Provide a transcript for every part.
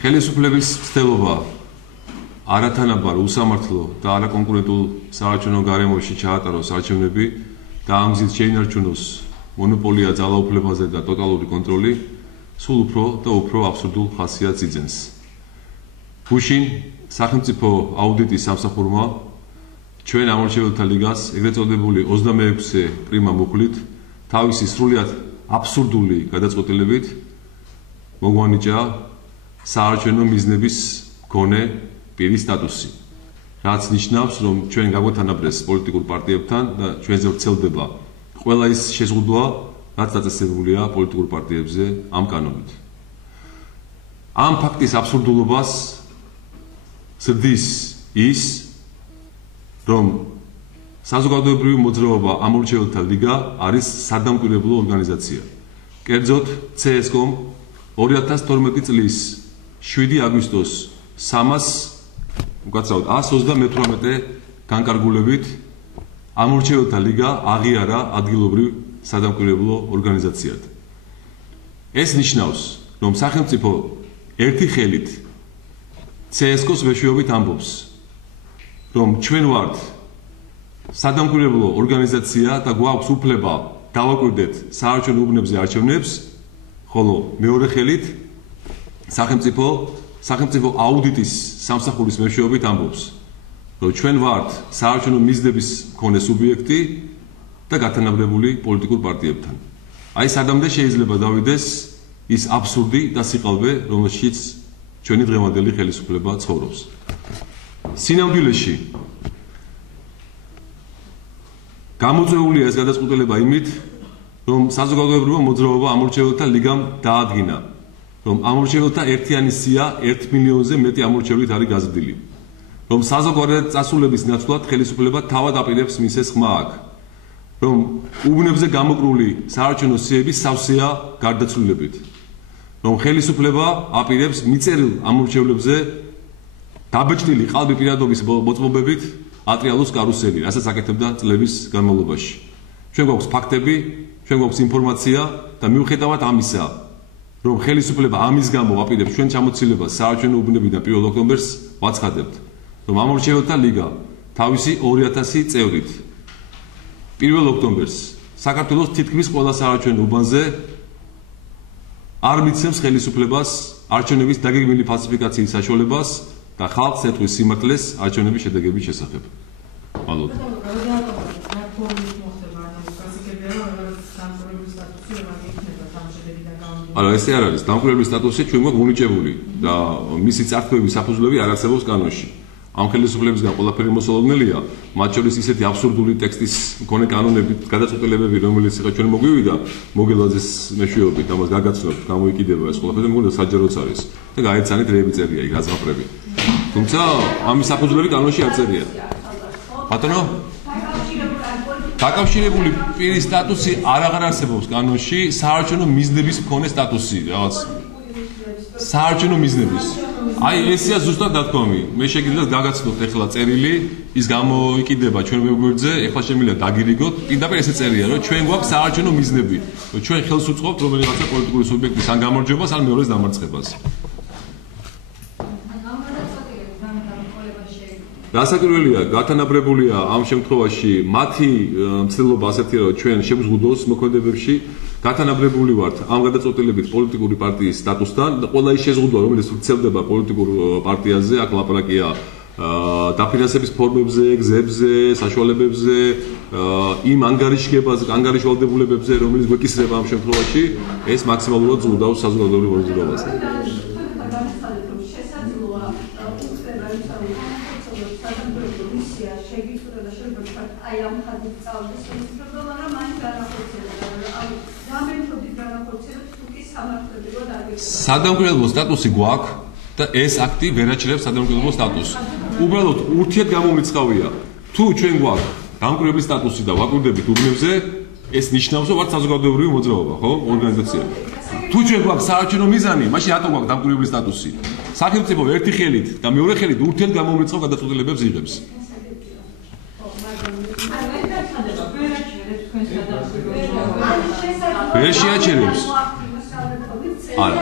ხელისუფლების მცდელობა არათანაბარ, უსამართლო და არაკონკურენტულ საარჩევნო გარემოში ჩაატაროს არჩევნები და ამ გზით შეინარჩუნოს მონოპოლია ძალაუფლებაზე და ტოტალური კონტროლი სულ უფრო და უფრო აბსურდულ ხასიათს იძენს. გუშინ სახელმწიფო აუდიტის სამსახურმა ჩვენ ამორჩეველთა ლიგას ეგრეთ წოდებული 26 პრიმა მოხლით თავისი სრულიად აბსურდული გადაწყვეტილებით მოგვანიჭა საარჩევნო მიზნების მქონე პირის სტატუსი, რაც ნიშნავს, რომ ჩვენ გაგვეთანაბრეს პოლიტიკურ პარტიებთან და ჩვენზე ვრცელდება ყველა ის შეზღუდვა, რაც დაწესებულია პოლიტიკურ პარტიებზე ამ კანონით. ამ ფაქტის აბსურდულობას ზრდის ის, რომ საზოგადოებრივი მოძრაობა ამორჩეველთა ლიგა არის სადამკვირვებლო ორგანიზაცია. კერძოდ, CSKOM 2012 წლის 7 აგვისტოს 128 განკარგულებით ამორჩეველთა ლიგა აღიარა ადგილობრივ სადამკვირვებლო ორგანიზაციად. ეს ნიშნავს, რომ სახელმწიფო ერთი ხელით CSKOS მეშვეობით ამბობს, რომ ჩვენ ვართ სადამკვირვებლო ორგანიზაცია და გვაქვს უფლება დავაკვირდეთ საარჩევნო უბნებზე არჩევნებს, ხოლო მეორე ხელით სახელმწიფო აუდიტის სამსახურის მეშვეობით ამბობს, რომ ჩვენ ვართ საარჩევნო მიზნების მქონე სუბიექტი და გათანაბრებული პოლიტიკურ პარტიებთან. აი სადამდე შეიძლება დავიდეს ის აბსურდი და სიყალბე, რომელშიც ჩვენი დღევანდელი ხელისუფლება ცხოვრობს. სინამდვილეში გამოწვეულია ეს გადაწყვეტილება იმით, რომ საზოგადოებრივი მოძრაობა ამორჩეველთა ლიგამ დაადგინა, რომ ამორჩეველთა ერთიანი სია 1 მილიონზე მეტი ამორჩევლით არის გაზრდილი, რომ საზოგადოებრივი წასულების ნაცვლად ხელისუფლება თავად აპირებს მისეს ხმა აქ, რომ უბნებზე გამოკრული საარჩევნო სიები სავსეა გარდაცვლილებით, რომ ხელისუფლება აპირებს მიწერილ ამორჩევლებზე დაბეჭდილი ყალბი პირადობის მოწმობებით ატრიალოს კარუსელი, რასაც აკეთებდა წლების განმავლობაში. ჩვენ გვაქვს ფაქტები, ჩვენ გვაქვს ინფორმაცია და მიუხედავად ამისა, რომ ხელისუფლება ამის გამო აპირებს ჩვენ ჩამოცილებას საარჩევნო უბნებიდან 1 ოქტომბერს ვაცხადებთ, რომ ამორჩეველთა ლიგა თავისი 2000 წევრით 1 ოქტომბერს საქართველოს თითქმის ყველა საარჩევნო უბანზე არ მიცემს ხელისუფლებას არჩევნების დაგეგმილი ფალსიფიკაციის საშუალებას და ხალხს ეთყვის სიმართლეს არჩევნების შედეგების შესახებ. მადლობა. არა, ესე არ არის. დამკვირვებლის სტატუსი ჩვენ გვაქვს მინიჭებული და მისი წართვების საფუძვლები არ არსებობს კანონში. ამ ხელისუფლებისგან ყველაფერი მოსალოდნელია, მათ შორის ისეთი აბსურდული ტექსტის მქონე კანონები, გადაწყვეტილებები, რომელიც ხა ჩვენ მოგვივიდა მოგელაძეს მეშვეობით, ამას გაგაცნობთ, გამოიკიდება ეს ყველაფერი, მოგონდა საჯაროც არის და გაეცანით რეები წერია იქ გაზღაპრები. თუმცა ამის საფუძვლები კანონში არ წერია. ბატონო? დაკავშირებული პირის სტატუსი აღარ არსებობს კანონში, საარჩევნო მიზნების მქონე სტატუსი, რაღაც საარჩევნო მიზნების. აი ესია ზუსტად დათქვამი. მე შეგიძლიათ გაგაცნოთ ეხლა წერილი, ის გამოიკიდება ჩვენ ვებგვერდზე, ეხლა შემიძლია დაგირიგოთ, პირდაპირ ესე წერია, რომ ჩვენ გვაქვს საარჩევნო მიზნები, რომ ჩვენ ხელს უწყობთ რომელიღაცა პოლიტიკური სუბიექტის ან გამარჯვებას, ან მეორეს დამარცხებას. დასაკვირველია, გათანაბრებულია ამ შემთხვევაში მათი მცდელობა ასეთია, რომ ჩვენ შევზღუდოს მოქმედებებში გათანაბრებული ვართ ამ გადაწყვეტილებით პოლიტიკური პარტიის სტატუსთან და ყველა ის შეზღუდვა, რომელიც ვრცელდება პოლიტიკურ პარტიაზე, აქ ლაპარაკია დაფინანსების ფორმებზე, გზებზე, საშუალებებზე, იმ ანგარიშვალდებულებებზე, რომელიც გვეკისრება ამ შემთხვევაში, ეს მაქსიმალურად ზღუდავს საზოგადოებრივ მოძრაობას. სადამკვირვებლო სტატუსი გვაქვს და ეს აქტი ვერ აჩერებს სადამკვირვებლო სტატუსს. უბრალოდ ურთიერთ გამომრიცხავია. თუ ჩვენ გვაქვს დამკვირვებლის სტატუსი და ვაკვირდებით უბნებზე, ეს ნიშნავს, რომ ვართ საზოგადოებრივი მოძრაობა, ხო? ორგანიზაცია. თუ ჩვენ გვაქვს საარჩევნო მიზანი, მაშინ რატომ გვაქვს დამკვირვებლის სტატუსი? სახელმწიფო ერთი ხელით და მეორე ხელით ურთიერთ გამომრიცხავ გადაწყვეტილებებს იღებს. ვერ შეაჩერებს. არა.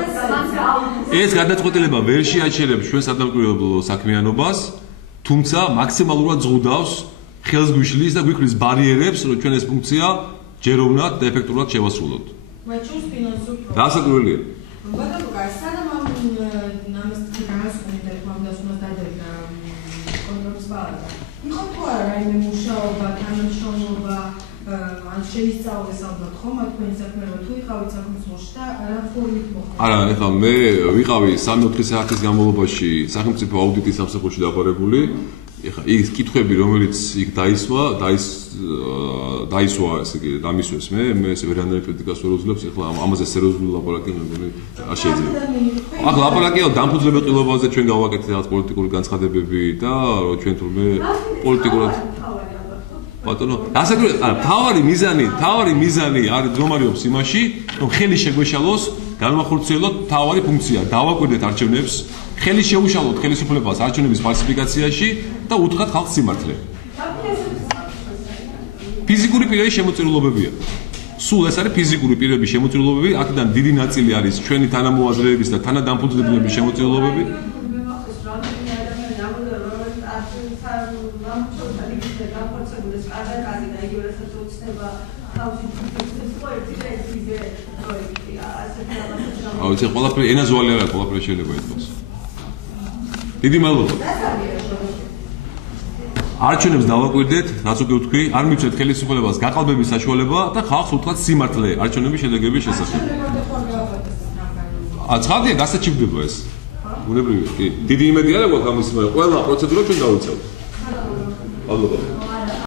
ეს გადაწყვეტილება ვერ შეაჩერებს ჩვენ სადამკვირვებლო საქმიანობას, თუმცა მაქსიმალურად ზღუდავს ხელს გვიშლის და გვიქმნის ბარიერებს, რომ ჩვენ ეს ფუნქცია ჯეროვნად და ეფექტურად შევასრულოთ. Maciuś finansowy. დასაკვირველია. Bădă sana m-am მუშაობა, თანამშრომლობა, ან შეისწავლეს ალბათ ხომ მათ თქვენი საქმიანობა თუ იყავით საქმისმოში და რა ფორმით მოხდა? არა, ეხლა მე ვიყავი 3-4 საათის განმავლობაში სახელმწიფო აუდიტის სამსახურში დაბარებული. ეხლა ის კითხვები, რომელიც იქ დაისვა, ესე იგი, დამისვეს მე ეს ვერანაირ კრიტიკას ვერ უძლებს, ეხლა ამაზე სერიოზული ლაპარაკი მე მგონი არ შეიძლება. ახლა ლაპარაკია დამფუძნებელობაზე ჩვენ გავაკეთეთ რაღაც პოლიტიკური განცხადებები და ჩვენ თურმე პოლიტიკურად ბატონო, თავარი მიზანი არის მდგომარეობს იმაში, რომ ხელი შეგვეშალოს, განმახორციელოთ თავარი ფუნქცია, დავაკვირდეთ არჩევნებს, ხელი შეუშალოთ ხელისუფლებას არჩევნების ფალსიფიკაციაში და უთხრათ ხალხს სიმართლე. ფიზიკური პირების შემოწირულობებია. სულ ეს არის ფიზიკური პირების შემოწირულობები, აქედან დიდი ნაწილი არის ჩვენი თანამოაზრეების და თანადამფუძნებლების შემოწირულობები. აუცი ყველაფერი ენაზვალი არა, ყველაფერი შეიძლება ითქვას. დიდი მადლობა. არჩევნებს დავაკვირდეთ, რაც უკვე ვთქვი, არ მივცეთ ხელისუფლებას გაყალბების საშუალება და ხალხს უთხრათ სიმართლე არჩევნების შედეგების შესახებ. ცხადია, გასაჩივრდება ეს. ბუნებრივია, კი. დიდი იმედი არა გვაქვს ამის, ყველა პროცედურა ჩვენ დავიცავთ. მადლობა.